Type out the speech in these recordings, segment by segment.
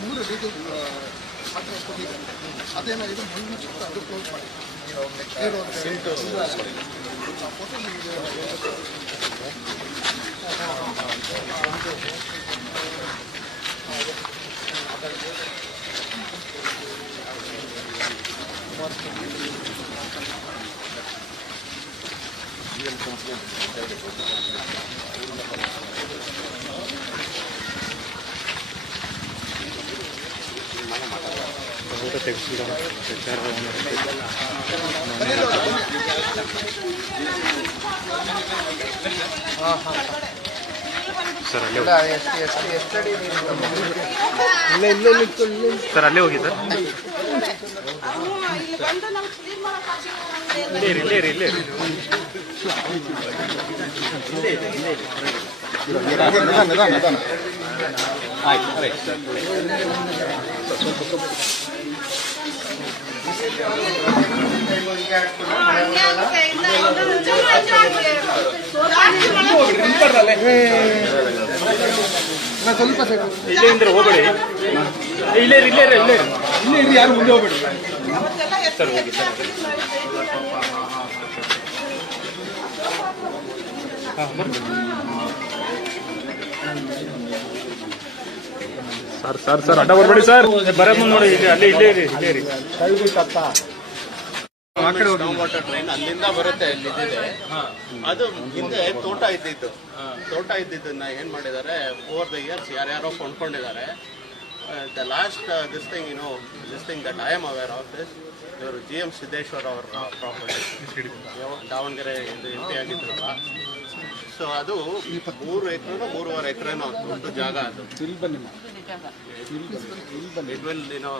ಮೂರು ಇದು ಮಾತ್ರ ಅದೇನಾಗಿದೆ ಮುಂದಿನ ಸುತ್ತ ಅದು ಕ್ಲೋಸ್ ಮಾಡಿ ಫೋಟೋ ನಿಮಗೆ Gracias. ಸರ್ ಅಲ್ಲೇ ಹೋಗಿ ಸರ್ ಇಲ್ಲಿ ಬಂದು ನಮ್ಗೆ ಕ್ಲೀನ್ ಇಲ್ಲ. ಆಗ್ತಿಲ್ಲ ನಮ್ಗೆ. ಇಲ್ಲೇ ಇರಿ ಇಲ್ಲೇ ಇರಿ ಇಲ್ಲೇ ಇರಿ. ಹಂಗೆ ಆಗುತ್ತೆ. ಇನ್ನ ಇನ್ನೊಂದು ಚೂರು ಹೆಚ್ಚು ಆಗಿದೆ. ಇಲ್ಲೇ ಹೋಗಬೇಡಿ ಇಲ್ಲೇ ಇಲ್ಲೇ ಇಲ್ಲೇ ಇಲ್ಲೇ ಸರ್ ಸರ್ ಸರ್ ಅಡ್ಡ ಬರ್ಬೇಡಿ ಸರ್ ಬರೋದು ನೋಡಿ ಇಲ್ಲಿ ಅಲ್ಲೇ ಇಲ್ಲೇ ಇರಿ ಇಲ್ಲೇ ಇರಿ ಸ್ಟೌನ್ ವಾಟರ್ ಟ್ರೈನ್ ಅಲ್ಲಿಂದ ಬರುತ್ತೆ ಅಲ್ಲಿ ಇದಿದೆ ಅದು ಹಿಂದೆ ತೋಟ ಇದ್ದಿದ್ದು ತೋಟ ಇದ್ದಿದ್ದನ್ನ ಏನ್ ಮಾಡಿದ್ದಾರೆ ಓವರ್ ದ ಇಯರ್ಸ್ ಯಾರ್ಯಾರೋ ಕೊಂಡ್ಕೊಂಡಿದ್ದಾರೆ. The last this thing you know this thing that I am aware of this ಇವರು ಜಿ ಎಂ ಸಿದ್ದೇಶ್ವರ್ ಅವರ ಪ್ರಾಪರ್ಟಿ ದಾವಣಗೆರೆ ಇದು ಎಂ ಪಿ ಆಗಿದ್ರಲ್ಲ. ಸೊ ಅದು ಮೂರು ಎಕರೆನೋ ಮೂರುವರೆ ಎಕರೆನೋ ದೊಡ್ಡ ಜಾಗ ಅದು. ಇಟ್ ವಿಲ್ ಏನೋ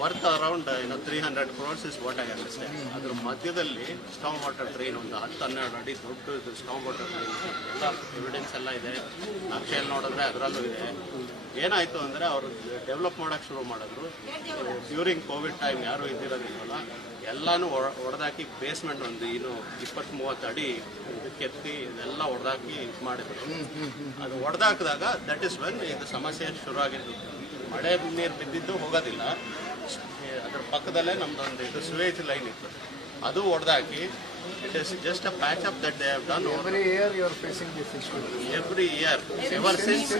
ವರ್ತ್ ಅರೌಂಡ್ ಏನೋ three hundred crores is what I understand ಅದ್ರ ಮಧ್ಯದಲ್ಲಿ ಸ್ಟಾಮ್ ವಾಟರ್ ಟ್ರೈನ್ ಒಂದು ಹತ್ತು ಹನ್ನೆರಡು ಅಡಿ ದೊಡ್ಡ ಸ್ಟಾಮ್ ವಾಟರ್ ಟ್ರೈನ್ ಎಲ್ಲ ಎವಿಡೆನ್ಸ್ ಎಲ್ಲ ಇದೆ. ನಕ್ಷೆಯಲ್ಲಿ ನೋಡಿದ್ರೆ ಅದರಲ್ಲೂ ಇದೆ. ಏನಾಯಿತು ಅಂದರೆ ಅವರು ಡೆವಲಪ್ ಮಾಡೋಕ್ಕೆ ಶುರು ಮಾಡಿದ್ರು. ಡ್ಯೂರಿಂಗ್ ಕೋವಿಡ್ ಟೈಮ್ ಯಾರೂ ಇದ್ದಿರೋದಿಲ್ಲ ಎಲ್ಲಾನು ಹೊಡೆದಾಕಿ ಬೇಸ್ಮೆಂಟ್ ಒಂದು ಇನ್ನು ಇಪ್ಪತ್ತ್ ಮೂವತ್ತು ಅಡಿ ಕೆತ್ತಿ ಇದೆಲ್ಲ ಹೊಡೆದಾಕಿ ಇದು ಮಾಡಿದ್ರು. ಅದು ಹೊಡೆದಾಕಿದಾಗ ದಟ್ ಇಸ್ ವೆನ್ ಇದು ಸಮಸ್ಯೆ ಶುರು ಆಗಿದ್ದು ಮಳೆ ನೀರು ಬಿದ್ದಿದ್ದು ಹೋಗೋದಿಲ್ಲ. ಅದ್ರ ಪಕ್ಕದಲ್ಲೇ ನಮ್ದೊಂದು ಇದು ಸ್ವೇಜ್ ಲೈನ್ ಇತ್ತು. ಅದು ಒಡೆದಾಕಿ just a patch up that day done every year ever since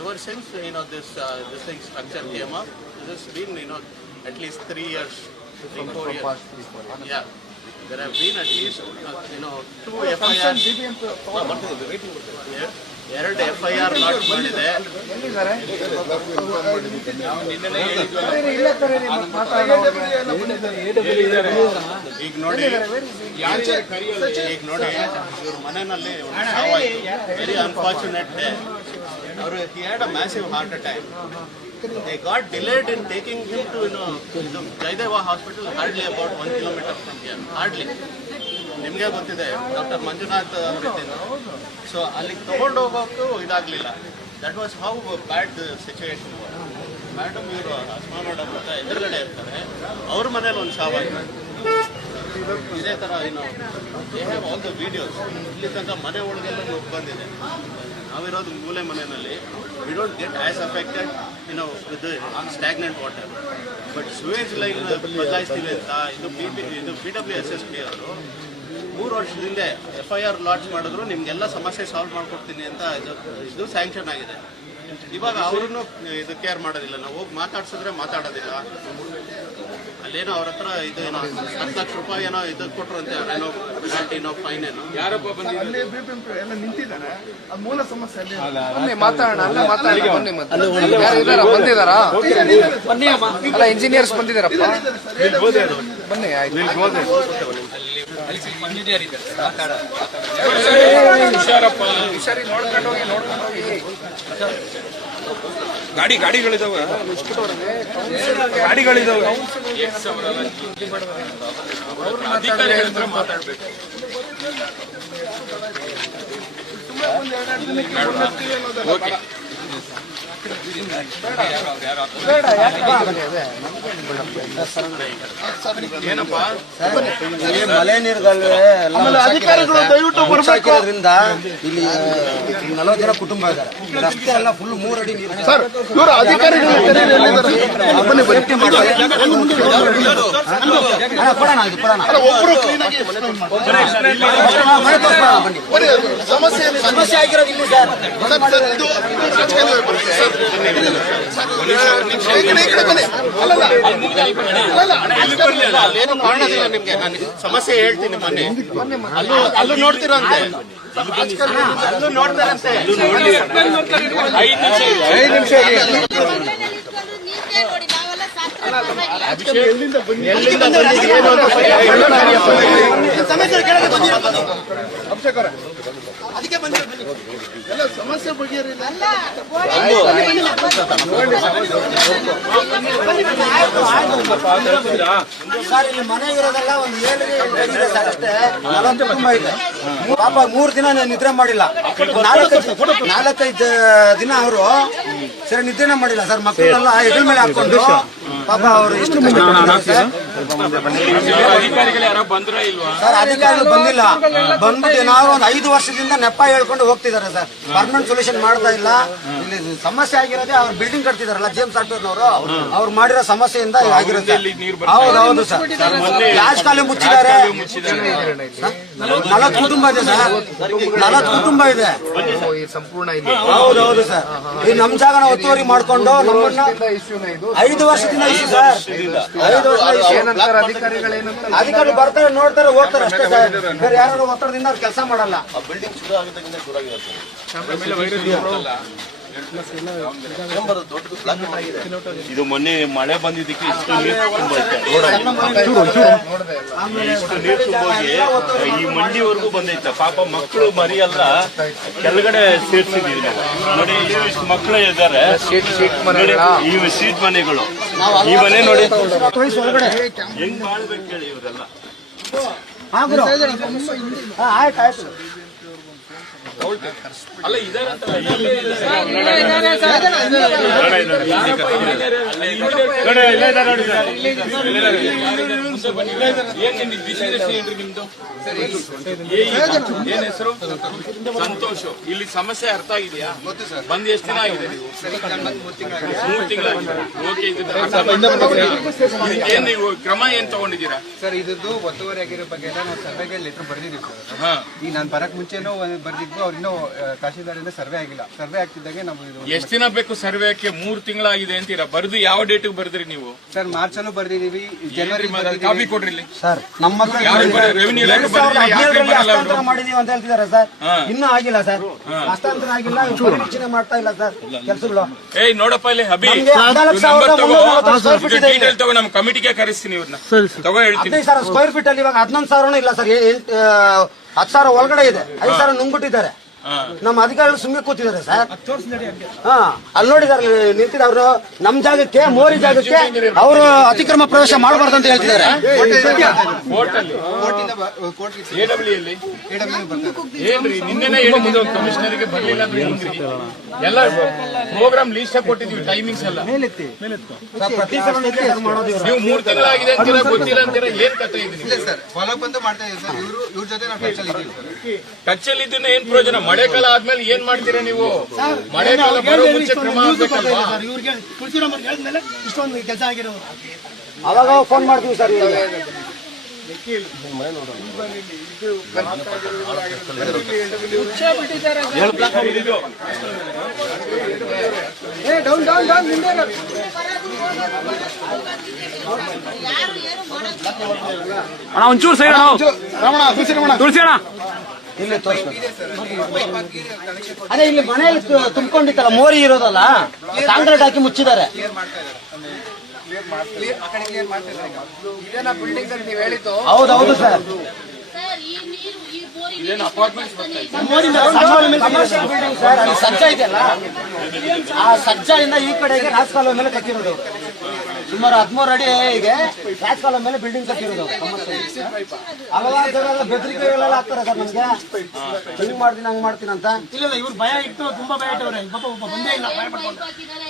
ever since you know this this thing structure came this been you know at least three years three four years there ಹ್ been at least ಏನೋ two F I R ಬರ್ತದೆ rating ಬರ್ತದೆ ಎರಡು F I are lot ಮಾಡಿದೆ. ಈಗ ನೋಡಿ ಈಗ ನೋಡಿ ಇವ್ರ ಮನೆಯಲ್ಲಿ ವೆರಿ ಅನ್ಫಾರ್ಚುನೇಟ್ ಅವರು he had a massive heart attack they got delayed in taking him to ಇನ್ನು ಇದು Jayadeva hospital hardly about one kilometre from here hardly ನಿಮಗೆ ಗೊತ್ತಿದೆ, ಡಾಕ್ಟರ್ ಮಂಜುನಾಥ್ ಅವರಿದ್ದು ಸೊ ಅಲ್ಲಿಗೆ ತಗೊಂಡು ಹೋಗೋಕ್ಕೂ ಇದಾಗಲಿಲ್ಲ. That was how bad situation madam ಇವರು ಅಸ್ಮಾ ಮೇಡಮ್ ಅಂತ ಎದುರುಗಡೆ ಇರ್ತಾರೆ. ಅವ್ರ ಮನೇಲಿ ಒಂದು ಸಾವಾಯ್ತು ಇದೇ ಥರ ಏನು ಆಲ್ ದ ವಿಡಿಯೋಸ್ ಇಲ್ಲಿ ತನಕ ಮನೆ ಒಳಗೆಲ್ಲ ಬಂದಿದೆ. ನಾವಿರೋದು ಮೂಲೆ ಮನೆಯಲ್ಲಿ. We don't get as affected you know with stagnant water but sewage line ಬದಲಾಯಿಸ್ತೀವಿ ಅಂತ, ಇದು ಬಿ ಪಿ ಇದು P W S S P ಅವರು ಮೂರು ವರ್ಷದಿಂದ ಎಫ್ ಐ ಆರ್ ಲಾಂಚ್ ಮಾಡಿದ್ರು ನಿಮ್ಗೆಲ್ಲ ಸಮಸ್ಯೆ ಸಾಲ್ವ್ ಮಾಡ್ಕೊಡ್ತೀನಿ ಅಂತ ಇದು ಇದು ಸ್ಯಾಂಕ್ಷನ್ ಆಗಿದೆ. ಇವಾಗ ಅವರನ್ನು ಇದು ಕೇರ್ ಮಾಡೋದಿಲ್ಲ. ನಾವು ಹೋಗಿ ಮಾತಾಡ್ಸಿದ್ರೆ ಮಾತಾಡೋದಿಲ್ಲ. ಅಲ್ಲೇನೋ ಅವ್ರ ಹತ್ರ ಇದು ಏನೋ ಹತ್ತು ಲಕ್ಷ ರೂಪಾಯಿ ಏನೋ ಇದು ಕೊಟ್ರು ಅಂತ ಏನೋ ಪೆನಾಲ್ಟಿನೋ ಫೈನ್ ಏನೋ. ಯಾರೊಬ್ಬ ಬಂದಿದ್ದಾರೆ ಎಲ್ಲ ನಿಂತಿದ್ದಾರೆ. ಅದು ಮೂಲ ಸಮಸ್ಯೆ ಅಲ್ಲಿ. ಬನ್ನಿ ಮಾತಾಡೋಣ ಅಲ್ಲೇ ಮಾತಾಡೋಣ ಬನ್ನಿ ಮತ್ತೆ. ಯಾರು ಇದಾರ ಬಂದಿದಾರಾ ಅಲ್ಲ ಇಂಜಿನಿಯರ್ಸ್ ಬಂದಿದಾರಪ್ಪ ಬನ್ನಿ ಆಯ್ತು ಹುಷಾರಿ ನೋಡ್ಕೊಂಡು ಹೋಗಿ ನೋಡ್ಕೊಂಡು ಹೋಗಿ ಗಾಡಿ ಗಾಡಿಗಳಿದಾವೆ? ಗಾಡಿಗಳಿದಾವೆ? ಮಾತಾಡ್ಬೇಕು. ಓಕೆ. ಮಳೆ ನೀರುಗಳು ಅಧಿಕಾರಿಗಳು ದಯವಿಟ್ಟು ಬರ್ಬೇಕು ಇಲ್ಲಿ ನಲವತ್ತು ಜನ ಕುಟುಂಬ ಇದ್ದಾರೆ ರಸ್ತೆ ಎಲ್ಲ ಫುಲ್ ಮೂರಡಿ ಅಡಿ ನೀರು ಸರ್ ಇವರು ಅಧಿಕಾರಿಗಳು? ಬನ್ನಿ ಬನ್ನಿ ಕೊಡೋಣ ಇದು ಕೊಡೋಣ ಸಮಸ್ಯೆ ಸಮಸ್ಯೆ ಆಗಿರೋದು ಇಲ್ಲಿ ಸರ್ ಇದು ರಾಜಕೀಯ ಬರುತ್ತೆ. ಸರ್, ಅಲ್ಲೇನು ಕಾರಣದಿಲ್ಲ ನಿಮ್ಗೆ ನಾನು ಸಮಸ್ಯೆ ಹೇಳ್ತೀನಿ ಮೊನ್ನೆ ಅಲ್ಲೂ ಅಲ್ಲೂ ನೋಡ್ತೀರಂತೆ ಅಲ್ಲೂ ನೋಡ್ತಾರಂತೆ ಎಲ್ಲಿಂದ ಎಲ್ಲ ಸಮಸ್ಯೆ ಬಗೆಹರಿಲ್ಲ. ಸರ್ ಇಲ್ಲಿ ಮನೆ ಇರೋದೆಲ್ಲ ಒಂದು ಏಳು ಸರ್ ಅಷ್ಟೇ. ನಲವತ್ತು ಕುಟುಂಬ ಇದೆ. ಪಾಪ ಮೂರು ದಿನ ನಾನು ನಿದ್ರೆ ಮಾಡಿಲ್ಲ. ನಾಲ್ಕೈದು ನಾಲ್ಕೈದು ದಿನ ಅವರು ಸರಿ ನಿದ್ರೆನೇ ಮಾಡಿಲ್ಲ ಸರ್. ಮಕ್ಕಳೆಲ್ಲ ಹೆಗಲ ಮೇಲೆ ಹಾಕೊಂಡು ಪಾಪ ಅವರು ಎಷ್ಟು ಕಷ್ಟ. ಸರ್. ಅಧಿಕಾರಿಗಳು ಸರ್ ಬಂದಿಲ್ಲ. ಬಂದ್ಬಿಟ್ಟು ನಾವು ಒಂದು ಐದು ವರ್ಷದಿಂದ ನೆಪ ಹೇಳ್ಕೊಂಡು ಹೋಗ್ತಿದ್ದಾರೆ ಸರ್. ಪರ್ಮನೆಂಟ್ ಸೊಲ್ಯೂಷನ್ ಮಾಡ್ತಾ ಇಲ್ಲ. ಇಲ್ಲಿ ಸಮಸ್ಯೆ ಆಗಿರೋದೇ ಅವ್ರು ಬಿಲ್ಡಿಂಗ್ ಕಟ್ತಿದಾರಲ್ಲ ಜೇಮ್ಸ್ ಸಾಫ್ಟ್ವೇರ್ನವರು ಅವ್ರು ಮಾಡಿರೋ ಸಮಸ್ಯೆಯಿಂದ ಆಗಿರುತ್ತೆ ಹೌದು ಹೌದು ಸರ್. ರಾಜ್ ಕಾಲೇ ಮುಚ್ಚಿದ್ದಾರೆ? ನಲವತ್ತು ಕುಟುಂಬ ಇದೆ ಸರ್. ನಲವತ್ತು ಕುಟುಂಬ ಇದೆ. ಹೌದು ಹೌದು ಸರ್. ಈ ನಮ್ ಜಾಗನ ಒತ್ತುವರಿ ಮಾಡ್ಕೊಂಡು ನಮ್ಮನ್ನ ಐದು ವರ್ಷದಿಂದ ಇಶ್ಯೂ ಸರ್. ಐದು ವರ್ಷ ಅಧಿಕಾರಿ ಬರ್ತಾರೆ ನೋಡ್ತಾರೆ ಹೋಗ್ತಾರೆ ಅಷ್ಟೇ ಸರ್. ಬೇರೆ ಯಾರು ಒತ್ತಡದಿಂದ ಅವ್ರು ಕೆಲಸ ಮಾಡಲ್ಲ. ಇದು ಮೊನ್ನೆ ಮಳೆ ಬಂದಿದ್ದಕ್ಕೆ ಇಷ್ಟು ನೀರು ಇಷ್ಟು ನೀರು ತುಂಬೋಗಿ, ಈ ಮಂಡಿವರೆಗೂ ಬಂದೈತೆ. ಪಾಪ ಮಕ್ಕಳು ಮರಿ ಎಲ್ಲ ಕೆಳಗಡೆ ಸೇರ್ಸಿದೀವಿ ನಾವು. ನೋಡಿ, ಇಷ್ಟು ಮಕ್ಕಳು ಇದ್ದಾರೆ. ಈ ಸೀಟ್ ಮನೆಗಳು. ಈ ಮನೆ ನೋಡಿ. ಹೆಂಗ್ ಮಾಡ್ಬೇಕು ಹೇಳಿ ಇವರೆಲ್ಲ? ಆಯ್ತು ಆಯ್ತು. ಅಲ್ಲ. ಏನ್ ಹೆಸರು ಸಂತೋಷ ಇಲ್ಲಿ ಸಮಸ್ಯೆ ಅರ್ಥ ಆಗಿದೆಯಾ ಬಂದ್ ಎಷ್ಟು ದಿನ ಆಗಿದೆ ನೀವು ಮೂರ್ ತಿಂಗಳಾಗಿದೆ ಓಕೆ ಏನ್ ನೀವು ಕ್ರಮ ಏನ್ ತಗೊಂಡಿದ್ದೀರಾ ಸರ್ ಇದ್ದು ಒತ್ತುವರಿ ಆಗಿರೋ ಬಗ್ಗೆ ನಾವು ಸರ್ವೆಗೆ ಲೆಟರ್ ಬರ್ದಿದ್ದೀವಿ ಸರ್ ಹಾ ಈಗ ನಾನು ಬರಕ್ ಮುಂಚೆನೂ ಒಂದು ಇನ್ನೂ ತಹಶೀಲ್ದಾರಿಂದ ಸರ್ವೆ ಆಗಿಲ್ಲ. ಸರ್ವೆ ಆಗ್ತಿದ್ದಾಗೆ ನಾವು ಇದು ಎಷ್ಟ್ ದಿನ ಬೇಕು ಸರ್ವೇಕ್ಕೆ ಮೂರ್ ತಿಂಗಳಾಗಿದೆ ಅಂತೀರಾ? ಬರ್ದು ಯಾವ ಡೇಟ್ ಬರ್ದ್ರಿ ನೀವು? ಸರ್ ಮಾರ್ಚ್ ಅಲ್ಲೂ ಬರ್ದಿದೀವಿ ಜನವರಿ ಕಾಪಿ ಕೊಡ್ರಿ ಇಲ್ಲಿ. ಸರ್ ನಮ್ಮ ಹತ್ರ ಯಾರು ಬರ- ರೆವಿನ್ಯೂ ಇಲಾಖೆ ಬರ್ದಿಲ್ಲ, ಯಾಕೆ ಹದಿನೇಳರಲ್ಲಿ ಬರಲ್ಲ ಹಸ್ತಾಂತರ ಮಾಡಿದೀವಿ ಅಂತ ಹೇಳ್ತಿದ್ದಾರೆ ಸರ್. ಇನ್ನೂ ಆಗಿಲ್ಲ ಸರ್. ಹಸ್ತಾಂತರ ಆಗಿಲ್ಲ ಪರಿವೀಕ್ಷಣೆ ಮಾಡ್ತಾ ಇಲ್ಲ ಸರ್. ಕೆಲಸಗಳು. ಏಯ್ ನೋಡಪ್ಪ ಇಲ್ಲಿ ಹಬಿ ನಮ್ಗೆ ಹದಿನಾಲ್ಕು ಸಾವಿರದ ಮುನ್ನೂರ ನಲವತ್ತು ಸ್ಕ್ವೇರ್ ಫೀಟ್ ಇದೆ ಇಲ್ಲಿ. ಡೀಟೇಲ್ ತಗೋ ನಮ್ಮ ಕಮಿಟಿಗೆ ಕರೆಸ್ತೀನಿ ಇವ್ರನ್ನ ತಗೋ ಹೇಳ್ತೀನಿ. ಹದಿನೈದು ಸಾವಿರ ಸ್ಕ್ವೇರ್ ಫೀಟ್ ಅಲ್ಲಿ ಇವಾಗ ಹನ್ನೊಂದು ಸಾವಿರನೂ ಇಲ್ಲ ಸರ್. ಎಂಟು ಹತ್ತು ಸಾವಿರ ಒಳಗಡೆ ಇದೆ. ಐದು ಸಾವಿರ ನುಂಗ್ಬಿಟ್ಟಿದ್ದಾರೆ. ನಮ್ಮ ಅಧಿಕಾರಿಗಳು ಸುಮ್ಮನೆ ಕೂತಿದ್ದಾರೆ ಸರ್. ಹಾ ಅಲ್ಲಿ ನೋಡಿದಾರೆ ನಿಂತಿದ್ದಾರೆ ಅವರು. ನಮ್ ಜಾಗಕ್ಕೆ ಮೋರಿ ಜಾಗಕ್ಕೆ ಅವರು ಅತಿಕ್ರಮ ಪ್ರವೇಶ ಮಾಡಬಾರ್ದು ಅಂತ ಹೇಳ್ತಿದ್ದಾರೆ. ಕಮಿಷನರ್ಗೆ ಬರ್ಲಿಲ್ಲ ಎಲ್ಲ ಪ್ರೋಗ್ರಾಮ್ ಲೀಸ್ಟ್ ಕೊಟ್ಟಿದ್ವಿ ಟೈಮಿಂಗ್ಸ್ ಎಲ್ಲ. ನೀವು ಮೂರ್ ತಿಂಗಳಾಗಿದೆ ಅಂತೀರಾ ಗೊತ್ತಿಲ್ಲ ಅಂತೀರಾ ಏನ್ ಪ್ರಯೋಜನ ಮಾಡಿ ಇಲ್ಲ ಸರ್ ಹೊಲಕ್ ಬಂದು ಮಾಡ್ತಾ ಇದ್ದೀವಿ ಸರ್. ಇವರು ಇವ್ರ ಜೊತೆ ನಾವು ಟಚ್ ಅಲ್ಲಿ ಇದ್ದೀವಿ ಟಚ್ಚಲ್ಲಿ ಇದನ್ನ ಏನ್ ಪ್ರಯೋಜನ? ಮಳೆಕಾಲ ಆದ್ಮೇಲೆ ಏನ್ ಮಾಡ್ತೀರಾ ನೀವು? ಮಳೆಕಾಲ ಬರೋ ಮುಂಚೆ ಕ್ರಮ ಆಗ್ಬೇಕಲ್ವಾ ಅವಾಗ ಫೋನ್ ಮಾಡ್ತೀವಿ ಸರ್ ಇವ್ರಿಗೆ. ಯಾರು ಏನು ಮಾಡಕ್ ಅಣ್ಣ ಒಂಚೂರು ಸೈಡ್ ರಮಣ ತುಳಸಿ ರಮಣ ತುಳಸಿ ಅಣ್ಣ. ಇಲ್ಲಿ ಅದೇ ಇಲ್ಲಿ ಮನೆಯಲ್ಲಿ ತುಂಬಿಕೊಂಡಿತ್ತಲ್ಲ, ಮೋರಿ ಇರೋದಲ್ಲ? ಕಾಂಕ್ರೀಟ್ ಹಾಕಿ ಮುಚ್ಚಿದ್ದಾರೆ. ಹೌದೌದು ಸರ್. ಸಜ್ಜ ಇದೆಯಲ್ಲ? ಆ ಸಜ್ಜೆಯಿಂದ ಈ ಕಡೆಗೆ ರಾಜಕಾಲ ಮೇಲೆ ಕಟ್ಟಿರೋದು. ಸುಮಾರು ಹದಿಮೂರು ಅಡಿ ಈಗ ಕ್ಯಾಶ್ ಕಾಲ ಮೇಲೆ ಬಿಲ್ಡಿಂಗ್ ಕಟ್ಟಿರೋದು. ಹಲವಾರು ಜನ ಬೆದರಿಕೆಗಳೆಲ್ಲ ಹಾಕ್ತಾರೆ ಸರ್ ನಮ್ಗೆ. ಹಿಂಗ್ ಮಾಡ್ತೀನಿ ಹಂಗ್ ಮಾಡ್ತೀನಿ ಅಂತ. ಇಲ್ಲ ಇವ್ರು ಭಯ ಇಟ್ಟು ತುಂಬಾ ಭಯ ಇಟ್ಟವ್ರೆ. ಪಾಪ ಒಬ್ಬ ಬಂದೇ ಇಲ್ಲ. ಭಯ ಪಡ್ಕೊಂಡು. ಹಾಕಿದಾರೆ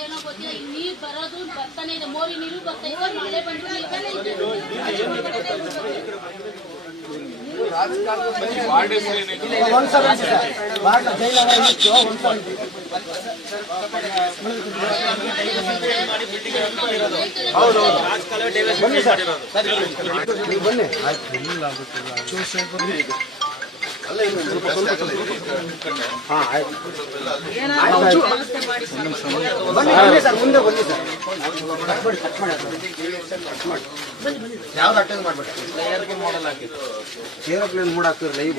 ಸಲ ಇತ್ತು ಬನ್ನಿ ಸರ್ ನೀವು ಬನ್ನಿ ಬನ್ನಿ ಬನ್ನಿ ಸರ್ ಮುಂದೆ ಬನ್ನಿ ಸರ್ ಕಟ್ ಮಾಡಿ ಕಟ್ ಮಾಡಿ ಕಟ್ ಮಾಡಿ ಯಾವ್ದು ಅಟೆಂಡ್ ಮಾಡ್ಬೇಡಿ ಏರೋಪ್ಲೇನ್ ಮೂಡ್ ಹಾಕ್ತಾರೆ ಲೈವ್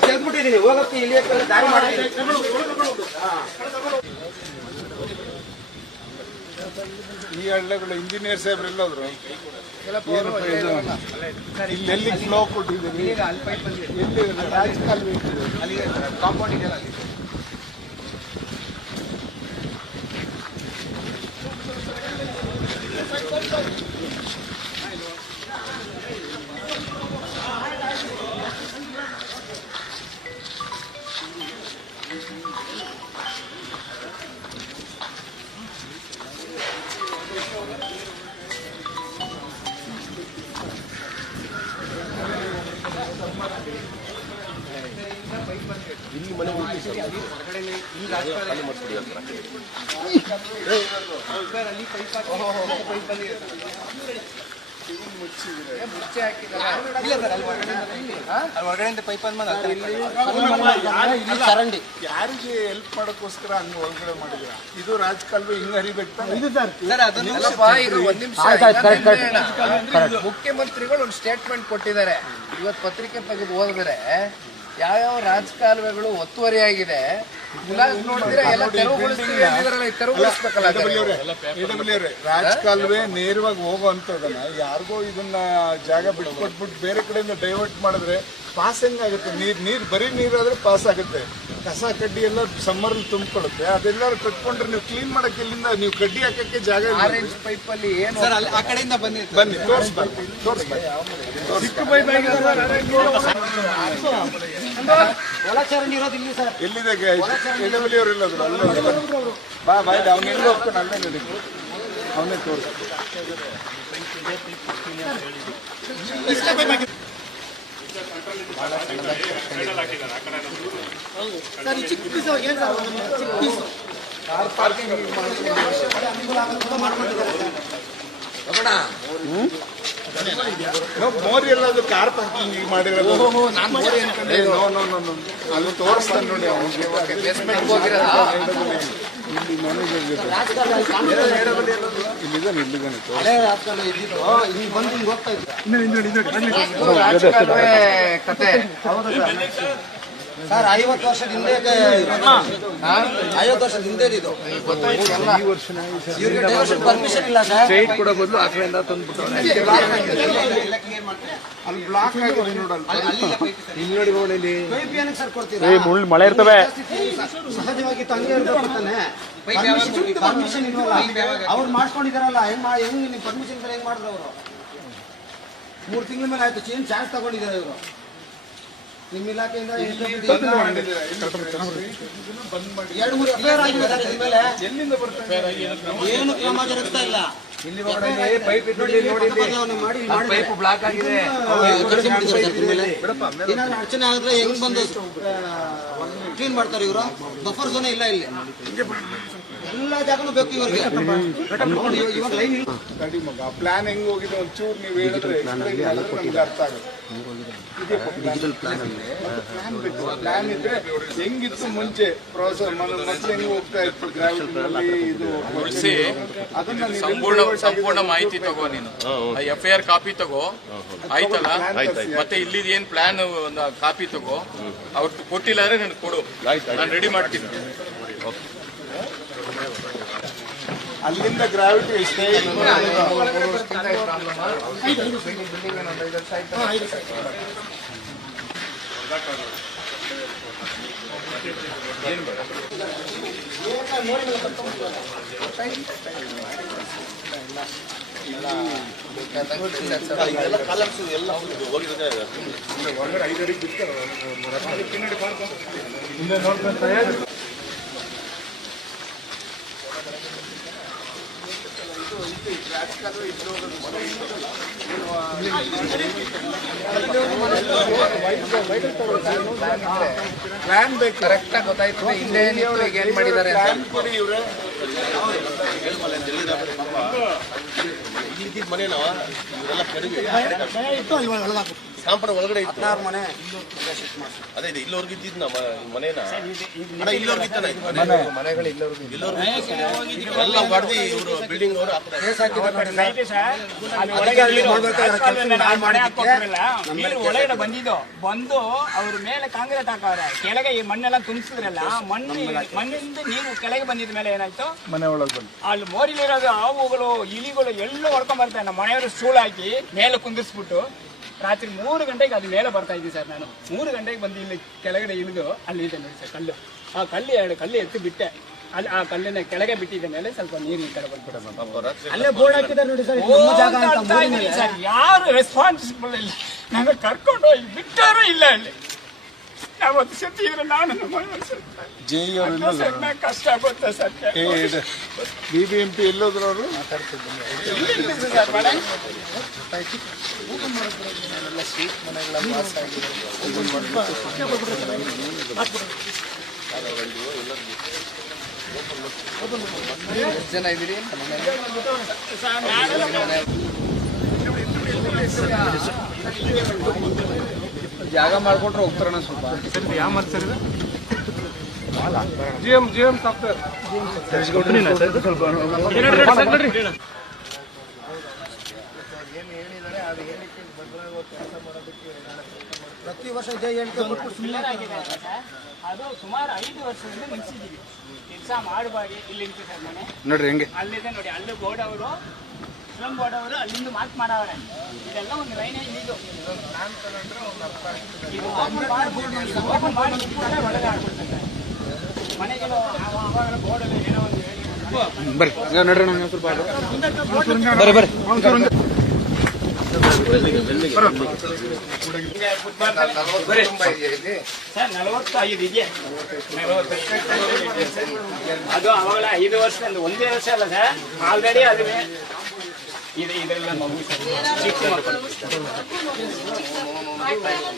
ತೆಗೆದ್ಬಿಟ್ಟಿದ್ದೀನಿ ಹೋಗಕ್ಕೆ ಇಲ್ಲಿ ದಾರಿ ಮಾಡಿ ಈ ಹಳ್ಳಿಗಳು ಇಂಜಿನಿಯರ್ ಸಾಹೇಬ್ರು ಎಲ್ಲೋದ್ರು? ಇಲ್ಲೆಲ್ಲಿ ಫ್ಲೋ ಕೊಟ್ಟಿದ್ದೀವಿ ಎಲ್ಲಿ ರಾಜಕಾಲುವೆ ಕಾಂಪೌಂಡ್ ಇದೆಯಲ್ಲ ಇಲ್ಲ ಸರ್ ಅಲ್ಲಿ ಹೊರಗಡೆ ಅಲ್ಲಿ ಹೊರಗಡೆಯಿಂದ ಪೈಪ್ ಇಲ್ಲಿ ಚರಂಡಿ ಯಾರಿಗೆ ಹೆಲ್ಪ್ ಮಾಡೋಕ್ಕೋಸ್ಕರ ಹಂಗ ಒಳಗಡೆ ಮಾಡಿದ್ರ ಇದು ರಾಜಕಾಲುವೆ ಹಿಂಗ್ ಹರಿಬೇಕು. ಮುಖ್ಯಮಂತ್ರಿಗಳು ಒಂದು ಸ್ಟೇಟ್ಮೆಂಟ್ ಕೊಟ್ಟಿದ್ದಾರೆ. ಇವತ್ತು ಪತ್ರಿಕೆ ತೆಗೆದು ಓದಿದ್ರೆ ಯಾವ್ಯಾವ ರಾಜಕಾಲುವೆಗಳು ಒತ್ತುವರಿಯಾಗಿದೆ? ರಾಜಕಾಲುವೆ ನೇರವಾಗಿ ಹೋಗುವಂತದನ್ನ ಯಾರಿಗೋ ಇದನ್ನ ಜಾಗ ಬಿಟ್ಕೊಟ್ಬಿಟ್ಟು ಬೇರೆ ಕಡೆಯಿಂದ ಡೈವರ್ಟ್ ಮಾಡಿದ್ರೆ ಪಾಸ್ ಹೆಂಗಾಗುತ್ತೆ? ನೀರ್ ನೀರ್ ಬರೀ ನೀರಾದ್ರೆ ಪಾಸ್ ಆಗುತ್ತೆ. ಕಸ ಕಡ್ಡಿ ಎಲ್ಲ ಸಮ್ಮರ್ ತುಂಬಿಕೊಳ್ಳುತ್ತೆ. ಅದೆಲ್ಲರೂ ಕಟ್ಕೊಂಡ್ರೆ ನೀವು ಕ್ಲೀನ್ ಮಾಡಕ್ಕೆ ಇಲ್ಲಿಂದ ನೀವು ಕಡ್ಡಿ ಹಾಕಕ್ಕೆ ಜಾಗ. ಆರೆಂಜ್ ಪೈಪ್ ಅಲ್ಲಿ ಏನು ಸರ್ ಅಲ್ಲಿ ಆ ಕಡೆಯಿಂದ ಬನ್ನಿ. ಬನ್ನಿ ತೋರಿಸ್ಬಾರ್ದು ತೋರಿಸ್ಬಾರ್ದು ಒಳ ಚರಂಡಿ ಇರೋದು ಇಲ್ಲಿ ಸರ್ ಎಲ್ಲಿದೆ ಎಡಬಲಿ ಅವರು ಇಲ್ಲದ್ರು, ಅಲ್ಲೇ ಬಾ ಬಾ ಅವ್ನು ಎಲ್ಲಿ ಹೋಗ್ತಾನೆ, ಅಲ್ಲೇ ನಡಿ. ಅವನೇ ಸರ್ ಚಿಕ್ಕ ಏನು ಸರ್ ಚಿಕ್ಕ ಕಾರ್ ಪಾರ್ಕಿಂಗ್ ಮಾಡಿರೋದು ಎಲ್ಲ ಕಾರ್ ನೋ ನೋ ನೋ ಅಲ್ಲಿ ತೋರಿಸ್ತಾನೆ ನೋಡಿ ಇಲ್ಲಿ ಮ್ಯಾನೇಜರ್ ಜೊತೆ ಇಲ್ಲಿದ್ದಾನೆ ಇಲ್ಲಿದ್ದಾನೆ ತೋರಿಸ್ ಹಳೆ ರಾಜಕಾಲ ಇದ್ದಿದ್ದು ಇಲ್ಲಿ ಬಂದು ಹೋಗ್ತಾ ಇದ್ರು ರಾಜಕಾಲುವೆ ಕತೆ ಸರ್ ಐವತ್ತು ವರ್ಷದ ಹಿಂದೆ ಐವತ್ತು ವರ್ಷದ ಹಿಂದೆ ಇದು. ಇವ್ರಿಗೆ ಡೈವರ್ಷನ್ ಪರ್ಮಿಷನ್ ಇಲ್ಲ ಸರ್. ಕೊಡೋ ಬದಲು ಆ ಕಡೆಯಿಂದ ಅಲ್ಲಿ ಬ್ಲಾಕ್ ಆಗಿದೆ. ನೋಡಲ್ಲ. ಪೈಪ್ ಏನಕ್ಕೆ ಸರ್ ಕೊಡ್ತೀರಾ? ಏ ಮುಳ್ಳು ಮಳೆ ಇರ್ತವೆ. ಸಹಜವಾಗಿ ತಂಗೆ ಪರ್ಮಿಷನ್ ಇಲ್ವಲ್ಲ? ಅವ್ರು ಮಾಡ್ಕೊಂಡಿದಾರಲ್ಲ ಹೆಂಗ್ ಹೆಂಗ್ ನಿಮ್ ಪರ್ಮಿಷನ್ ಇದ್ರೆ ಹೆಂಗ್ ಮಾಡಿದ್ರು ಅವರು? ಮೂರು ತಿಂಗಳ ಮೇಲೆ ಆಯ್ತು ಚೇಂಜ್ ಚಾನ್ಸ್ ತಗೊಂಡಿದ್ದಾರೆ ಇವರು. ನಿಮ್ಮ ಇಲಾಖೆಯಿಂದ ಎರಡು ಮೂರು ಎಫ್ಐಆರ್ ಆಗಿದೆ ಸರ್ ಇದ್ರ ಮೇಲೆ? ಎಲ್ಲಿಂದ ಬರ್ತಾನೆ ಏನು ಕ್ರಮ ಜರುಗ್ತಾ ಇಲ್ಲ. ಮಾಡಿ ಪೈಪ್ ಬ್ಲಾಕ್ ಆಗಿದೆ. ಏನಾದ್ರು ಅಡಚಣೆ ಆದ್ರೆ ಹೆಂಗ್ ಬಂದು ಕ್ಲೀನ್ ಮಾಡ್ತಾರೆ ಇವರು. ಬಫರ್ ಝೋನ್ ಇಲ್ಲ ಇಲ್ಲಿ. ಎಲ್ಲ ಜಾಗನೂ ಬೇಕು ಇವರಿಗೆ. ಇವಾಗ ಪ್ಲಾನ್ ಹೆಂಗ್ ಹೋಗಿದೆ ಒಂಚೂರು ನೀವು ಹೇಳಿದ್ರೆ explain ಮಾಡಿದ್ರೆ ಪ್ಲಾನ್ ಆಗುತ್ತೆ ಪ್ಲಾನ್ ಇದ್ರೆ ಹೆಂಗಿತ್ತು ಮುಂಚೆ? ಪ್ರೋಸೆಸ್ ಮೊದಲು ಹೆಂಗ್ ಹೋಗ್ತಾ ಇತ್ತು ಗ್ರಾವಿಟಿ ಇದು ಅದನ್ನ ಸಂಪೂರ್ಣ ಸಂಪೂರ್ಣ ಮಾಹಿತಿ ತಗೋ ನೀನು. ಎಫ್ ಐ ಆರ್ ಕಾಪಿ ತಗೋ. ಆಯ್ತಲ್ಲ? ಮತ್ತೆ ಇಲ್ಲಿ ಏನ್ ಪ್ಲಾನ್ ಒಂದು ಕಾಪಿ ತಗೋ? ಅವ್ರು ಕೊಟ್ಟಿಲ್ಲ ಅಂದ್ರೆ ನನಗೆ ಕೊಡು. ನಾನು ರೆಡಿ ಮಾಡ್ತೀನಿ. ಅಲ್ಲಿಂದ ಗ್ರಾವಿಟಿ ಎಷ್ಟೇ ಬಿಲ್ಡಿಂಗ್ ಏನೊಂದು ಐದು ವರ್ಷ ಆಯ್ತು ಪ್ಲಾನ್ ಬೇಕು. ಕರೆಕ್ಟ್ ಆಗಿ ಗೊತ್ತಾಯ್ತು. ಹಿಂದೆ ಈಗ ಏನ್ ಮಾಡಿದ್ದಾರೆ ಇವರೆಲ್ಲ ಇವ್ರೆ ಕಾಂಪೌಂಡ್ ಒಳಗಡೆ ಇತ್ತು. ಹದಿನಾರು ಮನೆ ಅದೇ ಇದೆ ಇಲ್ಲೋರ್ಗೆ ಇದ್ದಿದ್ ನಮ್ಮ ಮನೇನ. ಅಣ್ಣ ಇಲ್ಲೋರ್ಗೆ ಇತ್ತಣ್ಣ ಇದು ಮನೆ. ಮನೆಗಳು ಇಲ್ಲವ್ರಿಗೆ ಎಲ್ಲ ಹೊಡೆದು ಇವರು ಬಿಲ್ಡಿಂಗ್ ಅವರು ಕೇಸ್ ಹಾಕಿದ್ದಾರೆ ನೋಡಿ. ಅಲ್ಲಿ ಕೆಲಸ ನಾನ್ ಮಾಡಿದ್ದಕ್ಕೆ ನೀರು ಒಳಗಡೆ ಬಂದಿದ್ದು ಬಂದು ಅವ್ರ ಮೇಲೆ ಕಾಂಕ್ರೀಟ್ ಹಾಕವ್ರೆ. ಕೆಳಗೆ ಈ ಮಣ್ಣೆಲ್ಲ ತುಂಬಿಸಿದ್ರಲ್ಲ ಮಣ್ಣು ಮಣ್ಣಿಂದ ನೀರು ಕೆಳಗೆ ಬಂದಿದ ಮೇಲೆ ಏನಾಯ್ತು? ಮನೆ ಒಳಗೆ ಬಂದು. ಅಲ್ಲಿ ಮೋರಿಲಿರೋದು ಹಾವುಗಳು ಇಲಿಗಳು ಎಲ್ಲ ಹೊಡ್ಕೊಂಡ್ ಬರ್ತಾರೆ. ನಮ್ಮ ಮನೆಯವರು ಹಾಕಿ ಮೇಲೆ ಕುಂದಿಸ್ಬಿಟ್ಟು. ರಾತ್ರಿ ಮೂರು ಗಂಟೆಗೆ ಅದು ಮೇಲೆ ಬರ್ತಾ ಇದ್ದೀನಿ ಸರ್ ನಾನು. ಮೂರು ಗಂಟೆಗೆ ಬಂದು ಇಲ್ಲಿ ಕೆಳಗಡೆ ಇಳಿದು ಅಲ್ಲಿ ಇದೆ ನೋಡಿ ಸರ್ ಕಲ್ಲು. ಆ ಕಲ್ಲು ಎರಡು ಕಲ್ಲು ಎತ್ತಿ ಬಿಟ್ಟೆ. ಅಲ್ಲಿ ಆ ಕಲ್ಲಿನ ಕೆಳಗೆ ಬಿಟ್ಟಿದ ಮೇಲೆ ಸ್ವಲ್ಪ ನೀರು ಈ ಕಡೆ ಬಂದ್ಬಿಟ್ಟು ಅಲ್ಲೇ ಬೋರ್ಡ್ ಹಾಕಿದ್ದಾರೆ ನೋಡಿ ಸರ್ ಯಾರು ರೆಸ್ಪಾನ್ಸಿಬಲ್ ಇಲ್ಲ. ನಾನು ಕರ್ಕೊಂಡು ಹೋಗಿ ಬಿಟ್ಟಾರು ಇಲ್ಲ ಅಲ್ಲಿ. ಅದು ಸತ್ತಿದ್ರೆ ನಾನು ನಮ್ಮ ಮನೆಯವ್ರು ಸತ್ತಾರೆ. ಜೆ ಇ ಅದ್ನ ಸರ್ ನಂಗೆ ಕಷ್ಟ ಆಗುತ್ತೆ sir B B M P ಎಲ್ಲೋದ್ರು ಅವರು? ಮನೆ? ಜನ ಇದ್ದೀರಿ ಮನೆಯಲ್ಲಿ? ಜಾಗ ಮಾಡ್ಕೊಟ್ರೆ ಹೋಗ್ತಾರಣ ಸ್ವಲ್ಪ. G M G M software ಪ್ರತಿ ವರ್ಷ ಇದೇ ಹೇಳಿಕೆ ಕೊಟ್ಟು ಸುಮ್ಮನೆ ಆಗಿದೆ ಅದು ಸುಮಾರು ಐದು ವರ್ಷದಿಂದ ನಿಲ್ಸಿದ್ದೀವಿ ಕೆಲಸ ಮಾಡಬಾರಿ ಇಲ್ಲಿ ನಿಂತು ಸರ್ ಮನೆ. ನೋಡ್ರಿ ಹೆಂಗೆ? ಅಲ್ಲಿದೆ ನೋಡಿ ಅಲ್ಲಿ ಬೋರ್ಡ್ ಅವರು ಸ್ಲಮ್ ಬೋರ್ಡ್ ಅವರು ಅಲ್ಲಿಂದ ಮಾರ್ಕ್ ಮಾಡವ್ರೆ ಇದೆಲ್ಲ ಒಂದು ಲೈನ್ ಇದು ಇದು open ಮಾಡಿ ಮನೆಗಳು ಅಲ್ಲಿ ಏನೋ ಒಂದು ಸ್ವಲ್ಪ ಬರ್ರಿ ನಲವತ್ತು ಸರ್ ನಲವತ್ತೈದು ಇದೆ ಅದು ಅವಾಗ ಐದು ವರ್ಷ ಒಂದೇ ವರ್ಷ ಅಲ್ಲ ಸರ್ ಆಲ್ರೆಡಿ ಅದು ಇದು ಇದೆಲ್ಲ ಮಗು ಸರ್ ಚಿಕ್ಕ ಮಕ್ಕಳು.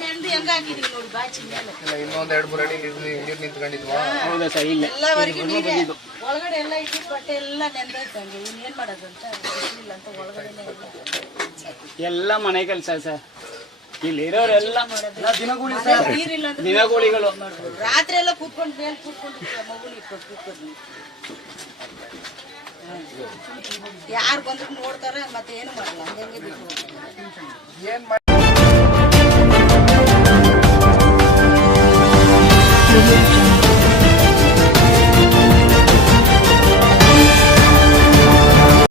ನೆಂದು ಹೆಂಗ್ ಹಾಕಿದೀವಿ ಬಾಚಿ ಇಲ್ಲ ಇನ್ನೊಂದ್ ಎರಡ್ ಮೂರ್ ಅಡಿ ನೀರು ನೀರು ನಿಂತ್ಕೊಂಡಿದ್ವಾ? ಹೌದಾ ಸರ್ ಇಲ್ಲ. ಎಲ್ಲವರೆಗೂ ನೀರೇ ಒಳಗಡೆ ಎಲ್ಲ ಇಟ್ಟು ಬಟ್ಟೆ ಎಲ್ಲ ಹಂಗೆ. ಏನ್ ಅಂತ ಎಲ್ಲ. ಎಲ್ಲ ಮನೆ ಕೆಲಸ ಸರ್. ಇಲ್ಲಿ ಇರೋರೆಲ್ಲ ದಿನಗೂಲಿಗಳು. ರಾತ್ರಿ ಎಲ್ಲ ಕೂತ್ಕೊಂಡು ಮೇಲೆ ಕೂತ್ಕೊಂಡು ಮಗುನ ಇಟ್ಕೊಂಡು ಕೂತ್ಕೊಂಡು ಯಾರು ಬಂದ್ರು ನೋಡ್ತಾರೆ ಮತ್ತೆ ಏನು ಮಾಡಲ್ಲ ಹಂಗೆ ಬಿಟ್ಟು